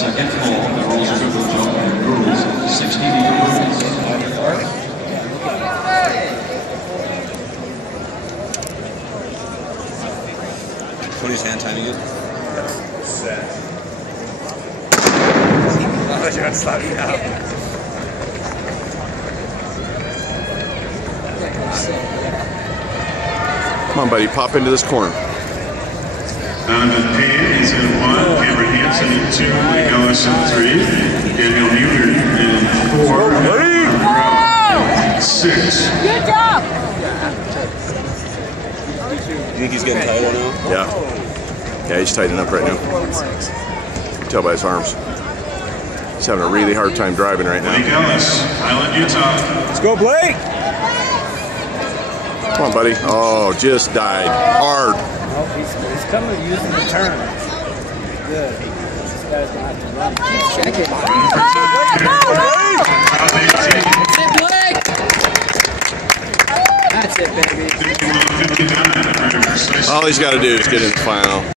Second fall, the rules triple jump and girls 60 meter hurdles. Cody's hand timing it. Set. Oh, you're gonna stop me now. Come on, buddy, pop into this corner. Donovan Payne is in 1, Cameron Hansen in 2, Blake Ellis in 3, Daniel Mueller in 4, and 6. Good job! You think he's getting tighter now? Yeah, he's tightening up right now. Tell by his arms. He's having a really hard time driving right now. Blake Ellis, Highland, Utah. Let's go, Blake! Come on, buddy. Oh, just died. Hard. Oh, he's coming using the turn. Good. This guy's going to have to run. Check it. That's it, baby. That's it, baby. All he's got to do is get in the final.